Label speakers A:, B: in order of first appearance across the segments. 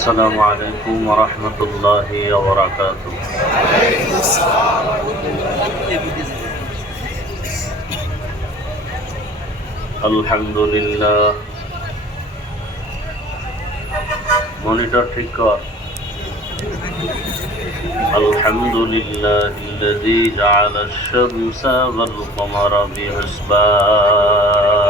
A: السلام عليكم ورحمة الله وبركاته الحمد لله monitor ঠিক কর الحمد لله الذي جعل الشمس والقمر بحسبان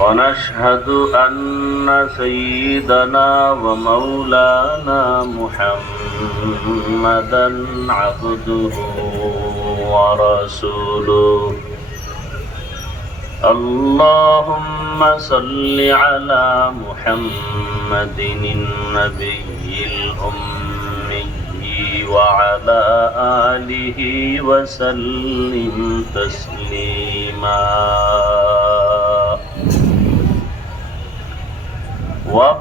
A: ونشهد أن سيدنا ومولانا محمدا عبده ورسوله. اللهم صل على محمد النبي الأمي وعلى آله وسلم تسليما.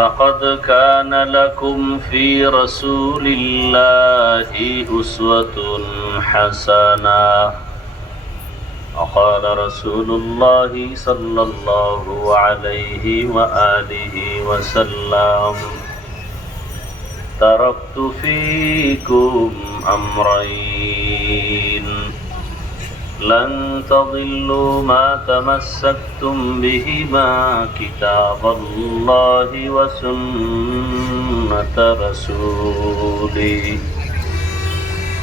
A: لقد كان لكم في رسول الله أسوة حسنة وقال رسول الله صلى الله عليه وآله وسلم تركت فيكم أمرين لن تضلوا ما تمسكتم بهما كتاب الله وسنة رسوله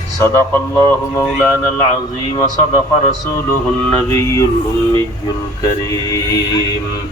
A: صدق الله مولانا العظيم صدق رسوله النبي الأمي الكريم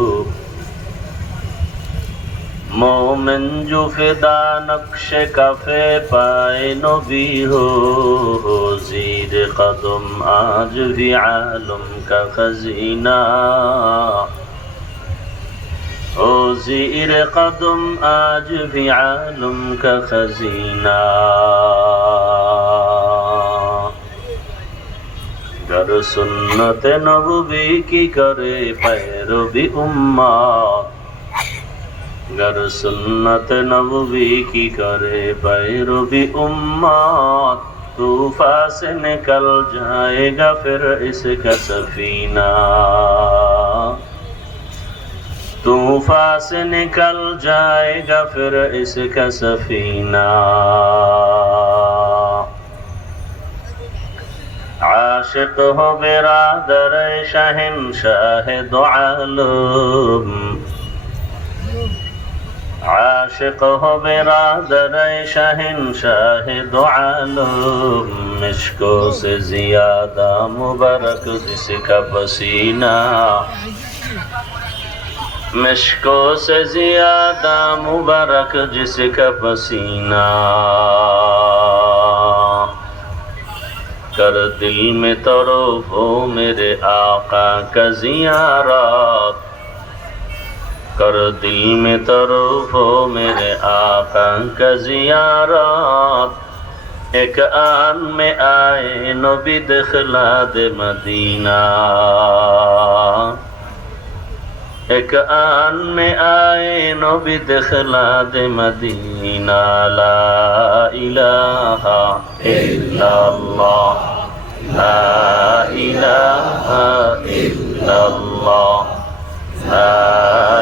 A: মোমেন জুফেদা নকশে cafe পায় নবী হো জির কদম আজ ভি আলম কা খজিনা ও জির কদম আজ ভি আলম কা খজিনা কর সুন্নতে নবী কি করে পায়রবি উম্মা گر سنت نبوی کی کرے پیروی امات طوفا سے نکل جائے گا پھر اس کا سفینہ طوفا سے نکل جائے گا پھر اس کا سفینہ عاشق ہو برادر شہن شاہ دعالم আশেক হবে রাদারায় শাহিন শাহেদ আলম মিশকো সে জিয়াদা মুবারক দিছে কাপসিনা مشکو سے زیادہ مبارک جس کا پسینہ کر دل میں طرف ہو میرے آقا کا زیارہ कर दिल में तरुफ हो मेरे आका का जियारत एक आन में आए नबी दिखला दे मदीना एक आन में आए नबी दिखला दे मदीना ला इलाहा इल्लल्लाह ला इलाहा इल्लल्लाह ला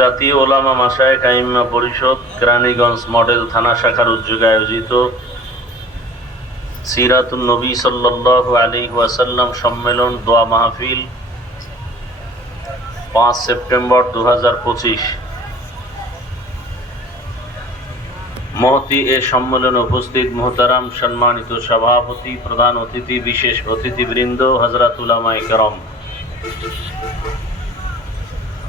A: জাতীয় ওলামা মাসায় কাইম্মা পরিষদ কেরানীগঞ্জ মডেল থানা শাখার উদ্যোগে আয়োজিত সিরাতুল নবী সাল্লাল্লাহু আলাইহি ওয়াসাল্লাম সম্মেলন দোয়া মাহফিল পাঁচ সেপ্টেম্বর দু হাজার পঁচিশ। মহতি এ সম্মেলনে উপস্থিত মোহতারাম সম্মানিত সভাপতি, প্রধান অতিথি, বিশেষ অতিথিবৃন্দ হজরত উলামায়ে কেরম।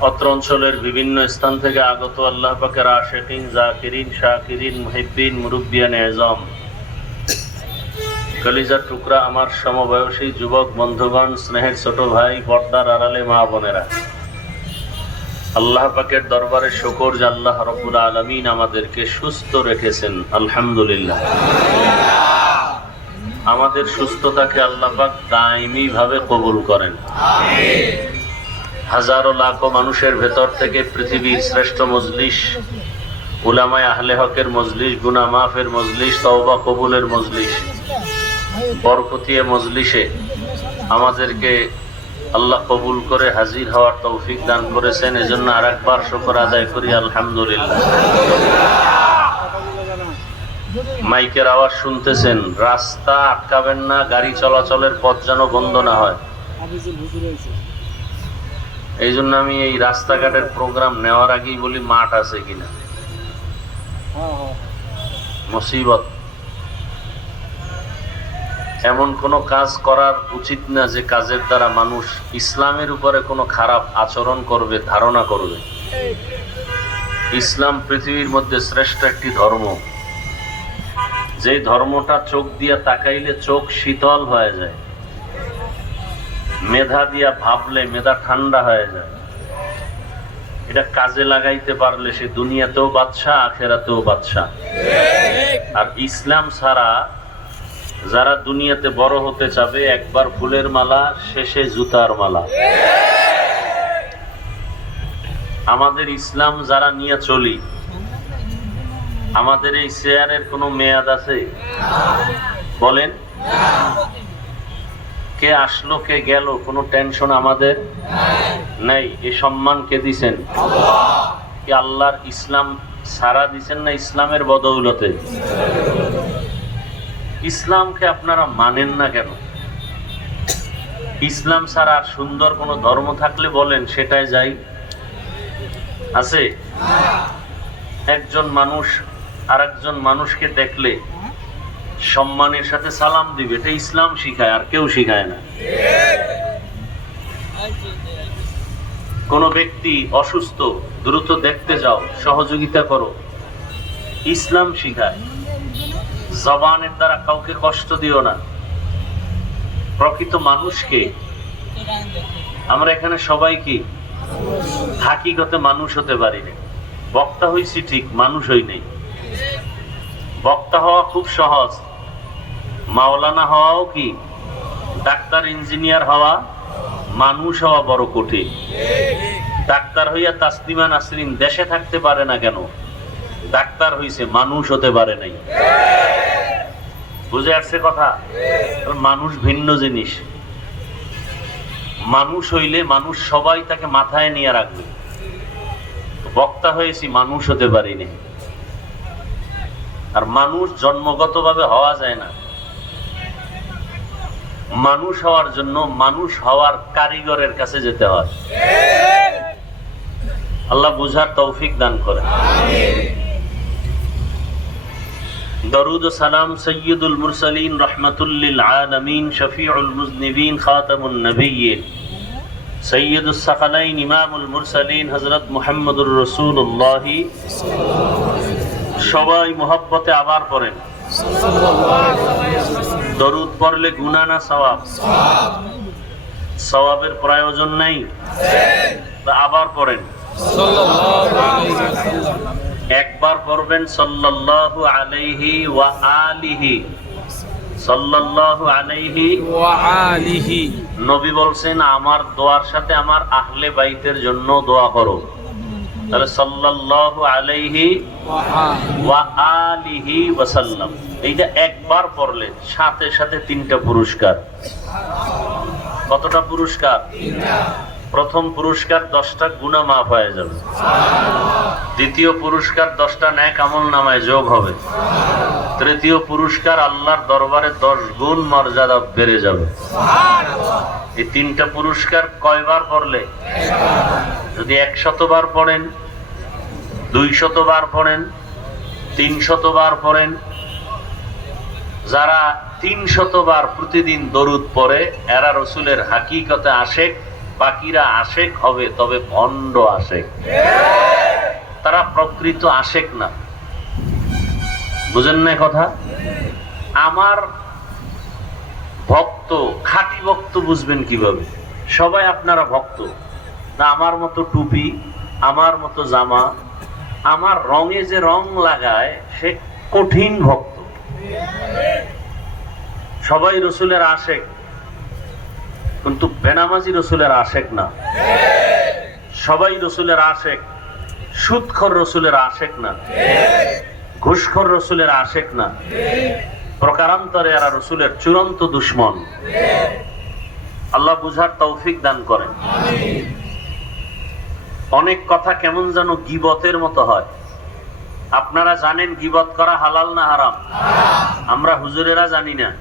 A: অত্র অঞ্চলের বিভিন্ন স্থান থেকে আগত আল্লাহ পাকের আশেকিন, জাকিরিন, শাকিরিন, মুহিব্বিন, মুরব্বিয়ান, এজম। কলিজার টুকরা আমার সমবয়সী যুবক, বন্ধুগণ, স্নেহের ছোট ভাই, পর্দার আড়ালে মা বোনেরা। আল্লাহ পাকের দরবারে শকর যে আল্লাহ রব্বুল আলমিন আমাদেরকে সুস্থ রেখেছেন, আলহামদুলিল্লাহ। আমাদের সুস্থতাকে আল্লাহ পাক দায়মি ভাবে কবুল করেন। হাজারো লাখো মানুষের ভেতর থেকে পৃথিবীর শ্রেষ্ঠ মজলিস, উলামায় আহলে হকের মজলিস গুনা মাফের মজলিস, তওবা কবুলের মজলিস, বরকতিয়ে মজলিসে আমাদেরকে আল্লাহ কবুল করে হাজির হওয়ার তৌফিক দান করেছেন। এজন্য আর একবার শুকর আদায় করি, আলহামদুলিল্লাহ। মাইকের আওয়াজ শুনতেছেন, রাস্তা আটকাবেন না, গাড়ি চলাচলের পথ যেন বন্ধ না হয়। এই জন্য আমি এই রাস্তাঘাটের প্রোগ্রাম নেওয়ার আগেই বলি মাঠ আছে কিনা। মুসিবত। এমন কোনো কাজ করার উচিত না যে কাজের দ্বারা মানুষ ইসলামের উপরে কোনো খারাপ আচরণ করবে ধারণা করবে। ইসলাম পৃথিবীর মধ্যে শ্রেষ্ঠ একটি ধর্ম। যে ধর্মটা চোখ দিয়ে তাকাইলে চোখ শীতল হয়ে যায়। মেধা দিয়া ভাবলে মেধা ঠান্ডা হয়ে যায়। এটা কাজে লাগাইতে পারলে সে দুনিয়াতেও বাদশাহ, আখেরাতেও বাদশাহ। আর ইসলাম ছাড়া যারা দুনিয়াতে বড় হতে চাবে, একবার ফুলের মালা, শেষে জুতার মালা। আমাদের ইসলাম যারা নিয়ে চলি, আমাদের এই শেয়ারের কোনো মেয়াদ আছে? বলেন? কে আসলো, কে গেল, কোনো টেনশন আমাদের নাই। এ সম্মান কে দিছেন? কি আল্লাহর ইসলাম সারা দিছেন না ইসলামের বদৌলতে? ইসলামকে আপনারা মানেন না কেন? ইসলাম ছাড়া আর সুন্দর কোনো ধর্ম থাকলে বলেন, সেটাই যাই। আছে? একজন মানুষ আরেকজন মানুষকে দেখলে সম্মানের সাথে সালাম দিবে, এটা ইসলাম শিখায়, আর কেউ শিখায় না। কোনো ব্যক্তি অসুস্থ, দ্রুত দেখতে যাও, সহযোগিতা করো। ইসলাম শিখায়। জবানের দ্বারা কাউকে কষ্ট দিও না। প্রকৃত মানুষকে। আমরা এখানে সবাই কি? হাকিগতে মানুষ হতে পারি না। বক্তা হইছি ঠিক, মানুষ হই নাই। বক্তা হওয়া খুব সহজ। মাওলানা হওয়াও কি? ডাক্তার, ইঞ্জিনিয়ার হওয়া মানুষ হওয়া বড় কঠিন। ডাক্তার হইয়া তাসলিমা নাসরিন দেশে থাকতে পারে না কেন? ডাক্তার হইছে মানুষ হতে পারে নাই। বুঝে আসছে কথা? মানুষ ভিন্ন জিনিস। মানুষ হইলে মানুষ সবাই তাকে মাথায় নিয়ে রাখবে। বক্তা হয়েছি, মানুষ হতে পারিনি আর মানুষ জন্মগতভাবে হওয়া যায় না। মানুষ হওয়ার জন্য মানুষ হওয়ার কারিগরের কাছে যেতে হয়। আল্লাহ বুঝার তৌফিক দান করে দরুদ সালাম সৈয়দুল মুরসালিন রহমতুল্লিল আলমিন, শফিউল মুজনিবিন, খাতামুন সৈয়দুল সাকালাইন, ইমামুল মুরসালিন হজরত মুহাম্মদুর রসুল্লাহ সবাই মোহব্বতে আবার পড়েন। দরুদ পড়লে গুনা না সওয়াব? সওয়াবের প্রয়োজন নাই। আবার পড়েন। একবার পড়বেন সাল্লাল্লাহু আলাইহি ওয়া আলিহি। সাল্লাল্লাহু আলাইহি
B: ওয়ালিহি
A: নবী বলছেন আমার দোয়ার সাথে আমার আহলে বাইতের জন্য দোয়া করো। তাহলে সাল্লাল্লাহু আলাইহি ওয়া আলিহি ওয়াসাল্লাম। এইটা একবার পড়লে সাথে সাথে তিনটা পুরস্কার। কতটা পুরস্কার? প্রথম পুরস্কার দশটা গুণা মাফ হয়ে যাবে। দ্বিতীয় পুরস্কার দশটা ন্যাক আমল নামায় যোগ হবে। তৃতীয় পুরস্কার আল্লাহর দরবারে দশ গুণ মর্যাদা বেড়ে যাবে। এই তিনটা পুরস্কার কয়বার পড়লে? যদি একশতবার পড়েন দুই শতবার পড়েন তিন শতবার পড়েন যারা তিন শতবার প্রতিদিন দরুদ পড়ে এরা রসুলের হাকিকতে আশেক বাকিরা আশেক হবে তবে ভণ্ড আশেক। তারা প্রকৃত আশেক না। বুঝেন না কথা? আমার ভক্ত, খাঁটি ভক্ত বুঝবেন কীভাবে? সবাই আপনারা ভক্ত। না, আমার মতো টুপি, আমার মতো জামা, আমার রঙে যে রং লাগায়, সে কঠিন ভক্ত। সবাই রসুলের আশেক, কিন্তু বেনামাজি রসুলের আশেক না। সবাই রসুলের আশেক সুদখর রসুলের আশেক না। ঘুষখর রসুলের আশেক না। প্রকারান্তরে এরা রসুলের চূড়ান্ত দুশ্মন। আল্লাহ বুঝার তৌফিক দান করেন। অনেক কথা কেমন যেন গিবতের মতো হয়। আপনারা জানেন গিবত করা হালাল না হারাম? আমরা হুজুরেরা জানি না।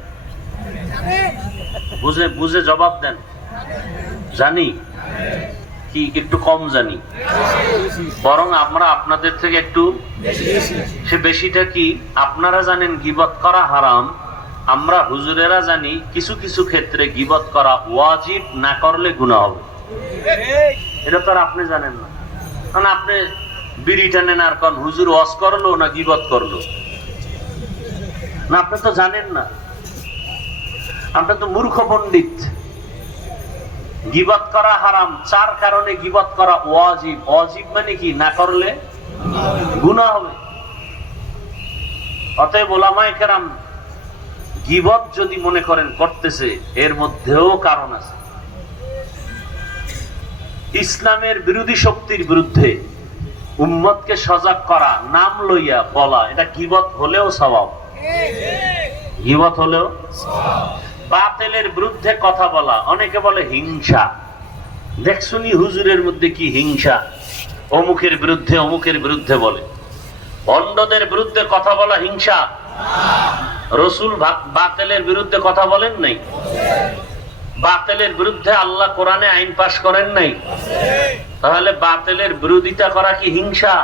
A: বুঝে বুঝে জবাব দেন। জানি। কি একটু কম জানি। বরং আমরা আপনাদের থেকে একটু সে বেশিটা কি, আপনারা জানেন গিবত করা হারাম, আমরা হুজুরেরা জানি কিছু কিছু ক্ষেত্রে গিবত করা ওয়াজিব না করলে গুণা হবে। এটা তো আর আপনি জানেন না। কারণ আপনি বিড়ি টানেন আর কোন, হুজুর ওয়াজ করল না গিবত করল? না, আপনি তো জানেন না। আপনি তো মূর্খ পণ্ডিত। গিবত করা হারাম চার কারণে গিবত করা ওয়াজিব। ওয়াজিব মানে কি? না করলে গুনাহ হবে। অতএব ওলামায় কেরাম, গিবত যদি মনে করেন করতেছে, এর মধ্যেও কারণ আছে। ইসলামের বিরোধী শক্তির বিরুদ্ধে উম্মতকে সজাগ করা, নাম লইয়া বলা, এটা গিবত হলেও স্বভাব। গিবত হলেও বাতেলের বিরুদ্ধে কথা বলা। অনেকে বলে হিংসা। দেখছুনি হুজুরের মধ্যে কি হিংসা? অমুকের বিরুদ্ধে অমুকের বিরুদ্ধে বলে। অন্ডদের বিরুদ্ধে কথা বলা হিংসা? রসুল বাতেলের বিরুদ্ধে কথা বলেন নাই? বাতেলের বিরুদ্ধে আল্লাহ কোরআনে আইন পাশ করেন নাই? তাহলে বাতেলের বিরোধিতা করা কি হিংসা?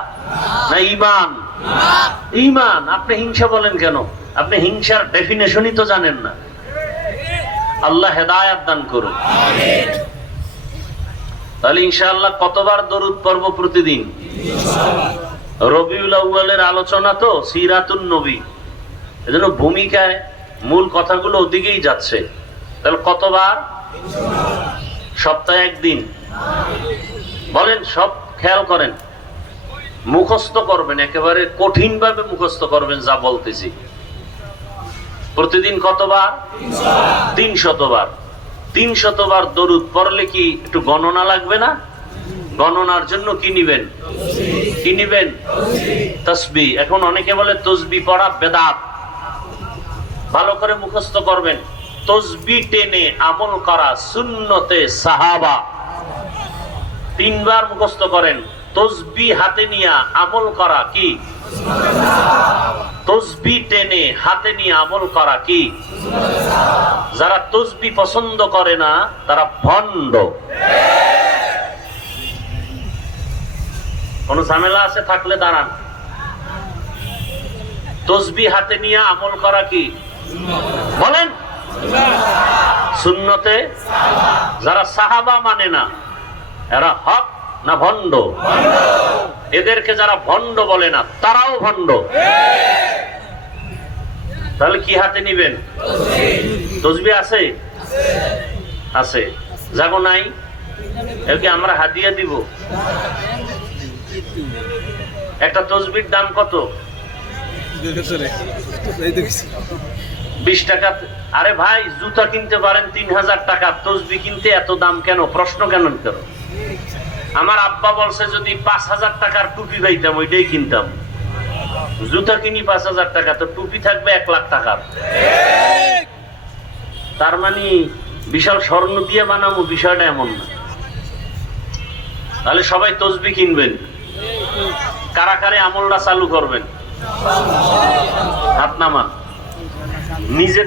A: না ইমান? ইমান। আপনি হিংসা বলেন কেন? আপনি হিংসার ডেফিনেশনই তো জানেন না। আল্লাহ হেদায়াত দান করুন। তাহলে ইনশাআল্লাহ কতবার দরুদ পর্ব প্রতিদিন? রবিউল আউ্বালের আলোচনা তো সিরাতুন নবী। এজন্য ভূমিকায় মূল কথাগুলো ওদিকেই যাচ্ছে। তাহলে কতবার? সপ্তাহে একদিন। বলেন, সব খেয়াল করেন। মুখস্থ করবেন, একেবারে কঠিন ভাবে মুখস্থ করবেন, যা বলতেছি। প্রতিদিন কতবার? তিন শতবার তিন শতবার দরুদ পড়লে কি একটু গণনা লাগবে না? গণনার জন্য কি নিবেন? কি নিবেন? তসবি। এখন অনেকে বলে তসবি পড়া বেদাত। ভালো করে মুখস্থ করবেন। তসবি টেনে আমল করা সুন্নতে সাহাবা। তিনবার মুখস্থ করেন। তসবি হাতে নিয়ে আমল করা কি? তসবি টেনে হাতে নিয়ে আমল করা কি? যারা তসবি পছন্দ করে না, তারা ভণ্ড। কোন ঝামেলা আছে থাকলে দাঁড়ান। তসবি হাতে নিয়ে আমল করা কি? বলেন। সুন্নতে যারা সাহাবা মানে না, এরা হক না ভণ্ড? এদেরকে যারা ভণ্ড বলে না, তারাও ভণ্ড। তাহলে কি হাতে নিবেন? তসবি আছে? আছে। যাগো নাই? একে আমরা হাদিয়া দিব? একটা তসবির দাম কত? বিশ টাকা। আরে ভাই, জুতা কিনতে পারেন তিন হাজার টাকা তসবি কিনতে এত দাম কেন? প্রশ্ন কেন করো আমার আব্বা বলছে, যদি পাঁচ হাজার টাকার টুপি পাইতাম, ওইটাই কিনতাম। জুতা কিনি পাঁচ হাজার টাকা, তো টুপি থাকবে এক লাখ টাকার। তার মানে বিশাল স্বর্ণ দিয়ে বানাবো, বিষয়টা এমন না। তাহলে সবাই তসবি কিনবেন। কারা কারে আমলটা চালু করবেন? হাত নামান। নিজে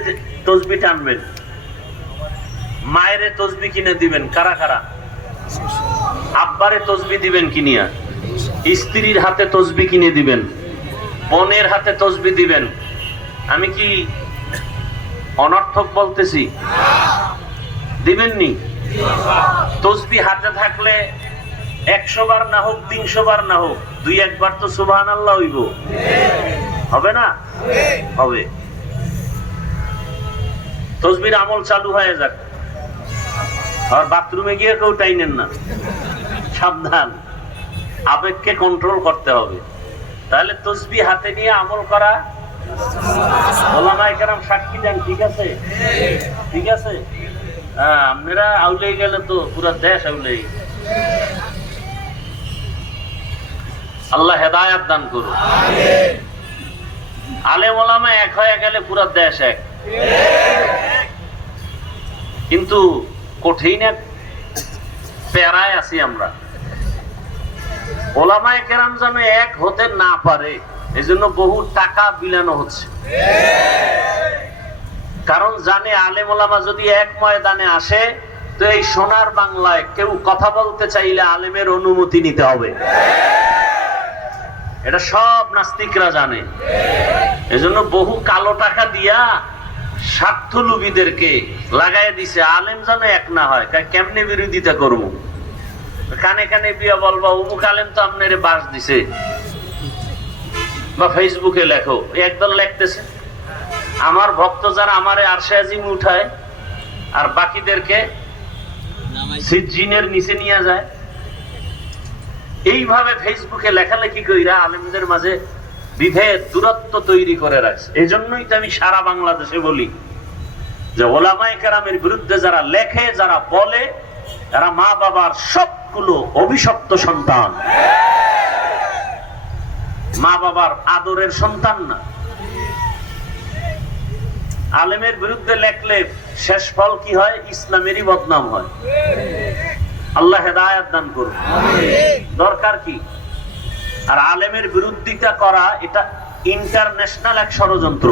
A: তসবি টানবেন। মায়েরে তসবি কিনে দিবেন, কারা কারা? আব্বারে তসবি দিবেন কিনিয়া স্ত্রীর হাতে তসবি কিনে দিবেন। বোনের হাতে তসবি দিবেন। আমি কি অনর্থক বলতেছি? দিবেননি তসবি হাতে থাকলে একশো বার না হোক, তিনশো বার না হোক, দুই একবার তো সুবাহ আল্লাহ হইব। হবে না? হবে। তসবির আমল চালু হয়ে যাক। আর বাথরুমে গিয়ে কেউ টাইনেন না। সাবধান। আবেগকে কন্ট্রোল করতে হবে। তাহলে তসবি হাতে নিয়ে আমল করা। ওলামায়ে কেরাম সাক্ষী দেন, ঠিক আছে? ঠিক আছে? হ্যাঁ আপনারা আউলেই গেলে তো পুরো দেশ আউলেই। আল্লাহ হেদায়াত দান করুন আলেম ওলামা এক হয়ে গেলে পুরো দেশ এক। কিন্তু কঠিন এক প্যারায় আছি আমরা। ওলামায় কেরাম যেন এক হতে না পারে এই জন্য বহু টাকা বিলানো হচ্ছে। কারণ জানে আলেম ওলামা যদি এক ময়দানে আসে, তো এই সোনার বাংলায় কেউ কথা বলতে চাইলে আলেমের অনুমতি নিতে হবে। এটা সব নাস্তিকরা জানে। এজন্য বহু কালো টাকা দিয়া স্বার্থলোভীদেরকে লাগাই দিছে। আলেম যেন এক না হয় কেমনে বিরোধিতা করব? কানে কানে বিয়া বলবা অমুক আলেম তো আপনার বাস দিছে। বা ফেসবুকে লেখো একদল লেখতেছে। আমার ভক্ত যারা আমারে আরশে আজিম উঠায়, আর বাকিদেরকে সিজিনের নিচে নিয়ে যায়। এইভাবে ফেসবুকে লেখালেখি কইরা আলেমদের মাঝে বিভেদ, দূরত্ব তৈরি করে রাখছে। এই জন্যই তো আমি সারা বাংলাদেশে বলি যে ওলামাই কেরামের বিরুদ্ধে যারা লেখে, যারা বলে, তারা মা বাবার সবগুলো অভিশপ্ত সন্তান। মা বাবার আদরের সন্তান না। আলেমের বিরুদ্ধে লেখলে শেষ ফল কি হয়? ইসলামেরই বদনাম হয়। আল্লাহ হেদায়াত দান করুন। দরকার কি? আর আলেমের বিরুদ্ধিতা করা এটা ইন্টারন্যাশনাল এক ষড়যন্ত্র।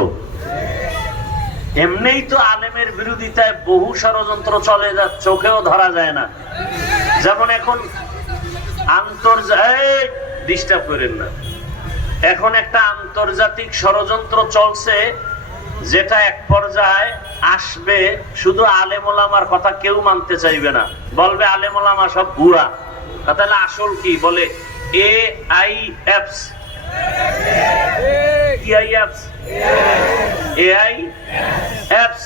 A: এমনিই তো আলেমের বিরোধিতায় বহু ষড়যন্ত্র চলে যা চোখেও ধরা যায় না। যেমন এখন আন্তর্জাতিক ডিস্টার্ব করেন না। এখন একটা আন্তর্জাতিক ষড়যন্ত্র চলছে, যেটা এক পর্যায়ে আসবে, শুধু আলেমোলামার কথা কেউ মানতে চাইবে না। বলবে, আলেমোলামা সব ভুয়া তাহলে আসল কি? বলে, এ আই অ্যাপস কি I apps A I apps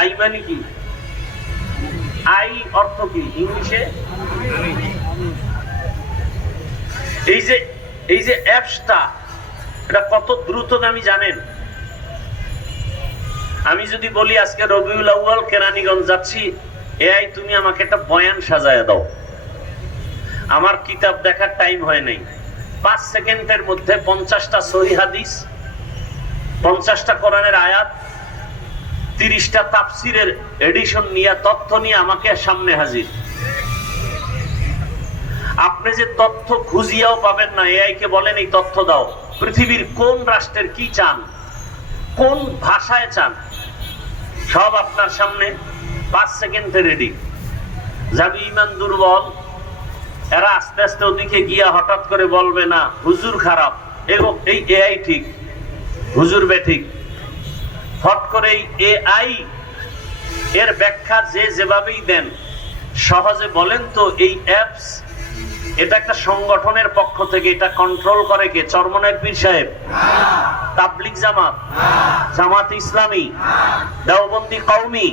A: I মানে কি? আই অর্থ কি? ইংলিশে? এই যে এই যে অ্যাপসটা, এটা কত দ্রুতগামী জানেন? আমি যদি বলি আজকে রবিউল আউয়াল কেরানীগঞ্জ যাচ্ছি, এআই তুমি আমাকে একটা বয়ান সাজায় দাও। আমার কিতাব দেখার টাইম হয় নাই। পাঁচ সেকেন্ডের মধ্যে পঞ্চাশটা সহি হাদিস, পঞ্চাশটা কোরআনের আয়াত তিরিশটা তাফসিরের এডিশন নিয়ে, তথ্য নিয়ে আমাকে সামনে হাজির। আপনি যে তথ্য খুঁজিয়াও পাবেন না, এআই কে বলেন এই তথ্য দাও। পৃথিবীর কোন রাষ্ট্রের কি চান? কোন ভাষায় চান? সব আপনার সামনে পাঁচ সেকেন্ডে রেডি যাবি ইমান দুর্বল? এরা আস্তে আস্তে ওদিকে গিয়া হঠাৎ করে বলবে, না, হুজুর খারাপ। এবং এই এআই ঠিক, হুজুর বে ঠিক। হট করে এআই এর ব্যাখ্যা যে যেভাবেই দেন, সহজে বলেন তো এই অ্যাপস, এটা একটা সংগঠনের পক্ষ থেকে এটা কন্ট্রোল করে কে? চরমনের পীর সাহেব। তাবলিক জামাত। জামাত ইসলামী। দেওবন্দি কওমি।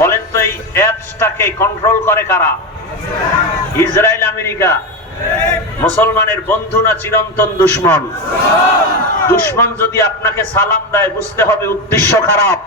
A: বলেন তো এই অ্যাপসটাকে কন্ট্রোল করে কারা? Israel, America. মুসলমানের বন্ধু না চিরন্তন দুশ্মন? দুশ্মন যদি আপনাকে সালাম দেয় বুঝতে হবে উদ্দেশ্য খারাপ।